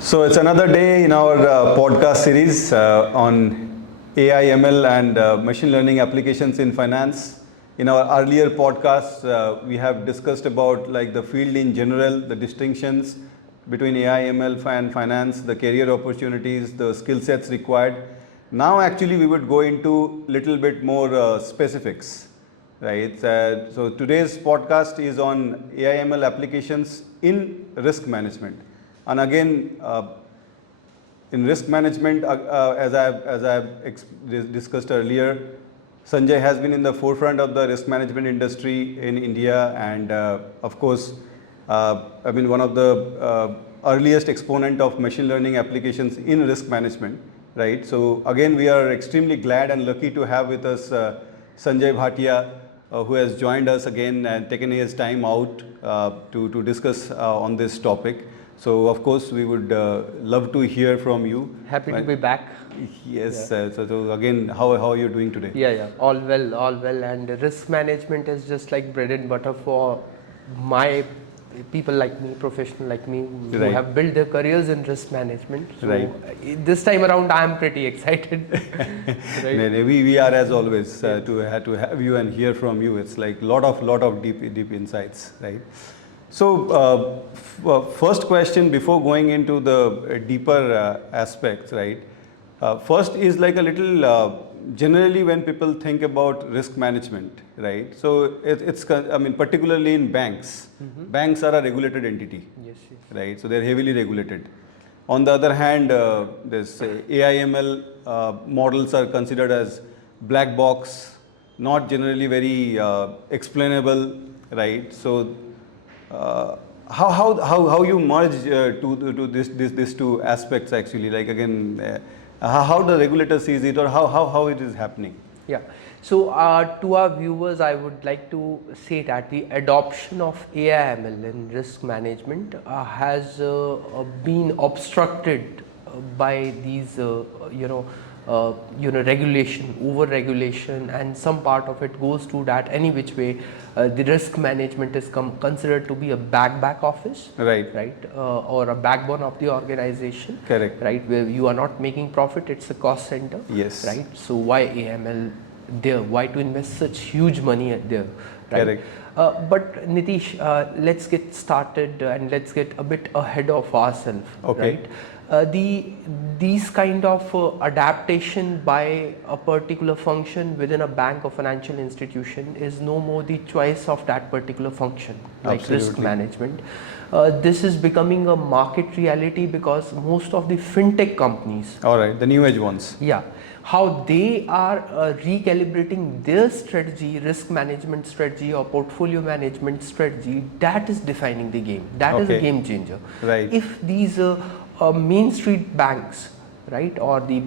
So it's another day in our podcast series on AI, ML, and machine learning applications in finance. In our earlier podcasts, we have discussed about like the field in general, the distinctions between AI, ML, and finance, the career opportunities, the skill sets required. Now, actually, we would go into little bit more specifics, right? So today's podcast is on AI, ML applications in risk management. And again, in risk management, as I've discussed earlier, Sanjay has been in the forefront of the risk management industry in India, and of course, I've been one of the earliest exponent of machine learning applications in risk management, right? So again, we are extremely glad and lucky to have with us Sanjay Bhatia, who has joined us again and taken his time out to discuss on this topic. So of course we would love to hear from you. Happy to be back. Yes. So again, how are you doing today? Yeah. All well. And risk management is just like bread and butter for my people like me, professional like me, who Right. have built their careers in risk management. So Right. this time around, I am pretty excited. Right? We are as always to have you and hear from you. It's like lot of deep insights, right? So first question before going into the deeper aspects, right? First is like a little generally when people think about risk management, right? So I mean particularly in banks. Banks are a regulated entity, Yes. right? So they're heavily regulated. On the other hand, this AI/ML models are considered as black box, not generally very explainable, right? So how you merge to these two aspects actually, like again, how the regulator sees it, or how it is happening? Yeah. So to our viewers, I would like to say that the adoption of AI/ML in risk management has been obstructed by these, regulation, over-regulation, and some part of it goes to that any which way. The risk management is considered to be a back office, Right. or a backbone of the organization. Correct. Right, where you are not making profit, it's a cost center. Yes. Right. So why AML there? Why to invest such huge money there? Right. Correct. But Nitish, let's get started and let's get a bit ahead of ourselves. Okay. Right. These kind of adaptation by a particular function within a bank or financial institution is no more the choice of that particular function, like Absolutely. risk management. This is becoming a market reality because most of the fintech companies, All right, the new age ones. yeah, how they are recalibrating their strategy, risk management strategy or portfolio management strategy, that is defining the game. That is a Okay. game changer. Right. If these main street banks, right, or the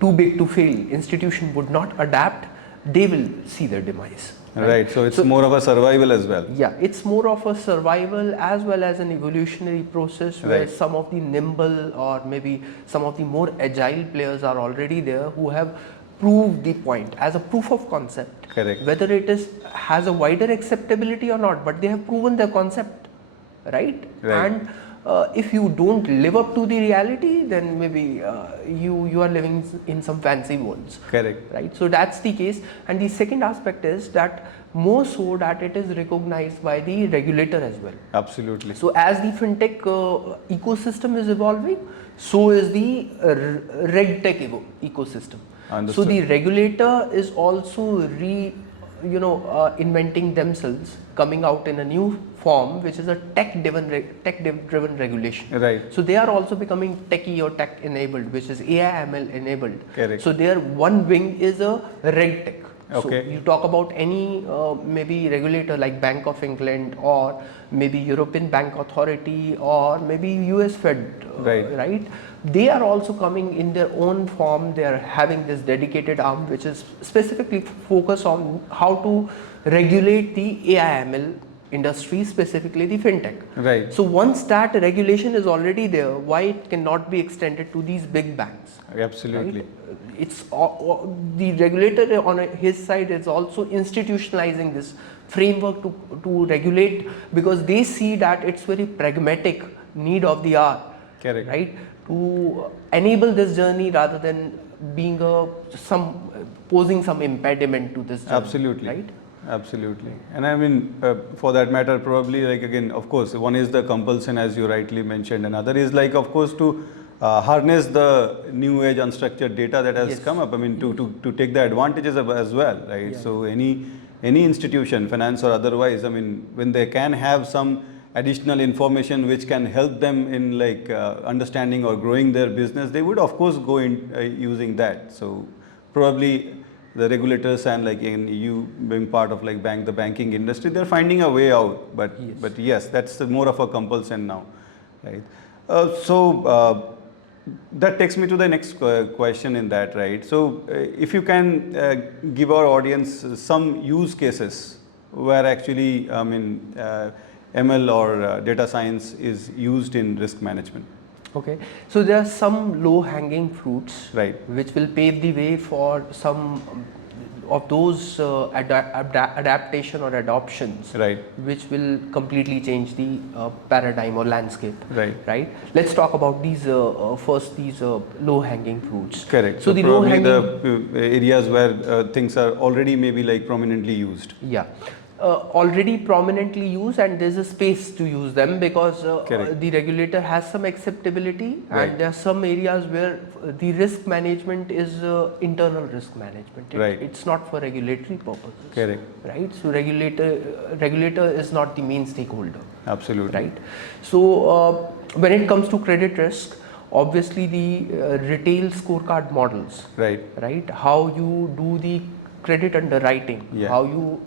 too big to fail institution would not adapt, they will see their demise. Right. So it's more of a survival as well. Yeah, it's more of a survival as well as an evolutionary process where Right. some of the nimble or maybe some of the more agile players are already there who have proved the point as a proof of concept. Correct. Whether it has a wider acceptability or not, but they have proven their concept, right? Right. And if you don't live up to the reality, then maybe you are living in some fancy worlds. Correct. Right. So that's the case. And the second aspect is that more so that it is recognized by the regulator as well. Absolutely. So as the fintech ecosystem is evolving, so is the regtech ecosystem. Understood. So the regulator is also inventing themselves, coming out in a new form, which is a tech-driven regulation. Right. So they are also becoming techie or tech-enabled, which is AI/ML enabled. Correct. So their one wing is a regtech. Okay. So you talk about any maybe regulator like Bank of England or maybe European Bank Authority or maybe US Fed, right? They are also coming in their own form. They are having this dedicated arm which is specifically focused on how to regulate the AI/ML industry, specifically the fintech. Right. So once that regulation is already there, why it cannot be extended to these big banks? Absolutely. Right? It's the regulator on his side is also institutionalizing this framework to regulate, because they see that it's very pragmatic need of the hour Correct. right? To enable this journey rather than being posing some impediment to this journey. Absolutely. Right? Absolutely. And I mean, for that matter, probably like again, of course, one is the compulsion as you rightly mentioned, another is like, of course, to harness the new age unstructured data that has come up. I mean, to take the advantages of as well, right? So any institution, finance or otherwise, I mean, when they can have some additional information which can help them in like understanding or growing their business, they would of course go in using that. So probably the regulators and like in you being part of like the banking industry, they're finding a way out. But yes, that's more of a compulsion now, right? That takes me to the next question in that, right? So if you can give our audience some use cases where actually, I mean, ML or data science is used in risk management. Okay, so there are some low-hanging fruits, right, which will pave the way for some of those adaptation or adoptions, right, which will completely change the paradigm or landscape. Right. Right. Let's talk about these first. These low-hanging fruits. Correct. So the probably the areas where things are already maybe like prominently used. Yeah. Already prominently used, and there's a space to use them because the regulator has some acceptability, and there are some areas where the risk management is internal risk management. It's not for regulatory purposes. Correct. Right. So regulator is not the main stakeholder. Absolutely. Right. So when it comes to credit risk, obviously the retail scorecard models. Right. Right. How you do the credit underwriting, how you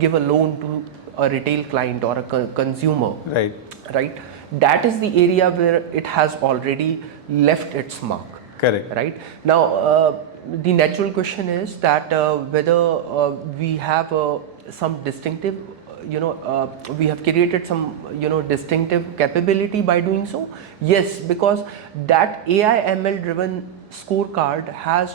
give a loan to a retail client or a consumer, right? That is the area where it has already left its mark. Correct. Right. Now the natural question is that whether we have some distinctive, we have created some distinctive capability by doing so. Yes, because that AI ML driven scorecard has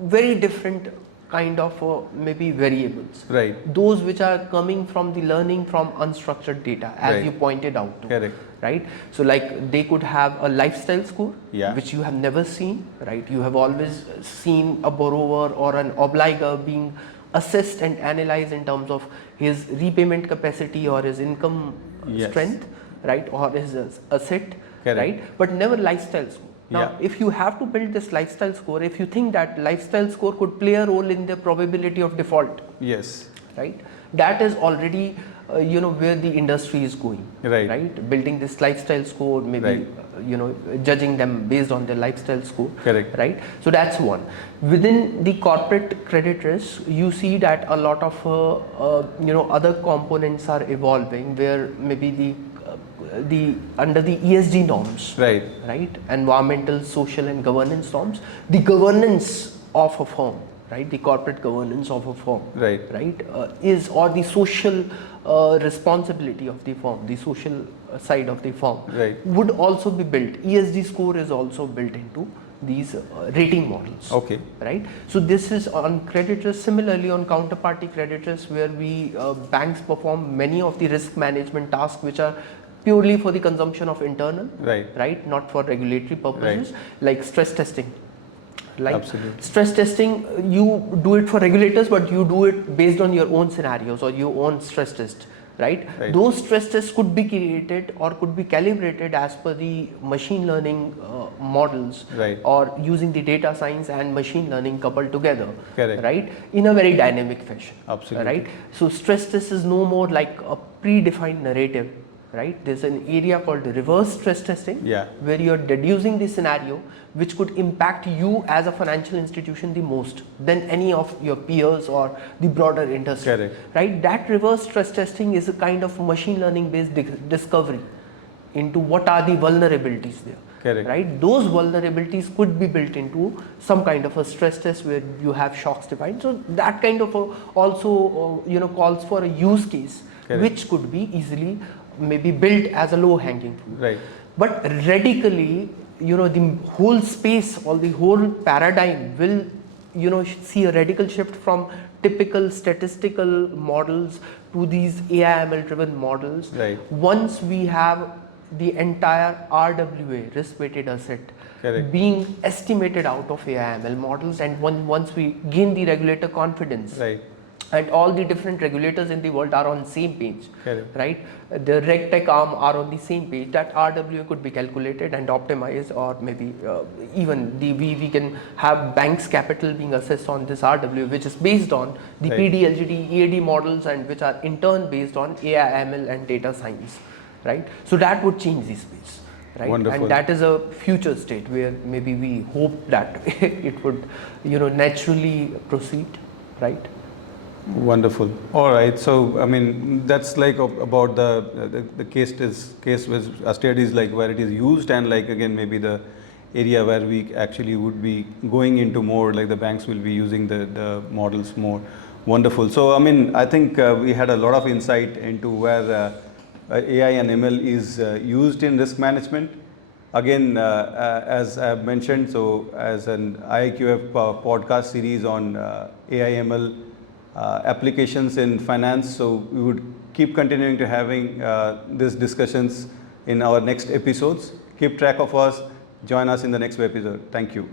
very different kind of maybe variables. Right. Those which are coming from the learning from unstructured data, as you pointed out to. Correct. Right. So like they could have a lifestyle score, which you have never seen. Right. You have always seen a borrower or an obligor being assessed and analyzed in terms of his repayment capacity or his income strength, right, or his asset, right, but never lifestyle score. Now, if you have to build this lifestyle score, if you think that lifestyle score could play a role in the probability of default, right, that is already where the industry is going, right, building this lifestyle score, maybe judging them based on their lifestyle score, right. So that's one. Within the corporate credit risk, you see that a lot of other components are evolving, where maybe under the ESG norms, right, environmental, social and governance norms, the governance of a firm, right, the corporate governance of a firm, right, is, or the social responsibility of the firm, the social side of the firm, would also be built. ESG score is also built into these rating models. Okay. Right. So this is on creditors. Similarly, on counterparty creditors, where we banks perform many of the risk management tasks which are purely for the consumption of internal, right, not for regulatory purposes, like stress testing. Like stress testing, you do it for regulators, but you do it based on your own scenarios or your own stress test. Right? Those stress tests could be created or could be calibrated as per the machine learning models, or using the data science and machine learning coupled together, right, in a very dynamic fashion. Right? So stress test is no more like a predefined narrative. Right? There's an area called reverse stress testing, where you're deducing the scenario which could impact you as a financial institution the most than any of your peers or the broader industry. Right? That reverse stress testing is a kind of machine learning based discovery into what are the vulnerabilities there. Right? Those vulnerabilities could be built into some kind of a stress test where you have shocks defined. So that kind of also calls for a use case which could be easily maybe built as a low-hanging fruit. But radically, the whole space or the whole paradigm will, see a radical shift from typical statistical models to these AI/ML driven models. Once we have the entire RWA, risk-weighted asset, Correct. being estimated out of AI/ML models, and once we gain the regulator confidence, Right. and all the different regulators in the world are on the same page, Correct. right? The RegTech arm are on the same page. That RWA could be calculated and optimized, or maybe even we can have banks' capital being assessed on this RWA, which is based on the Right. PD, LGD, EAD models, and which are in turn based on AI/ML and data science, right? So that would change the space. Right? Wonderful. And that is a future state where maybe we hope that it would, naturally proceed, right? Wonderful. All right. So I mean that's like about the case with studies like where it is used, and like again maybe the area where we actually would be going into more, like the banks will be using the models more. Wonderful. So I mean I think we had a lot of insight into where AI and ML is used in risk management. Again, as I have mentioned, so as an IIQF podcast series on AI ML applications in finance, so we would keep continuing to having these discussions in our next episodes. Keep track of us. Join us in the next episode. Thank you.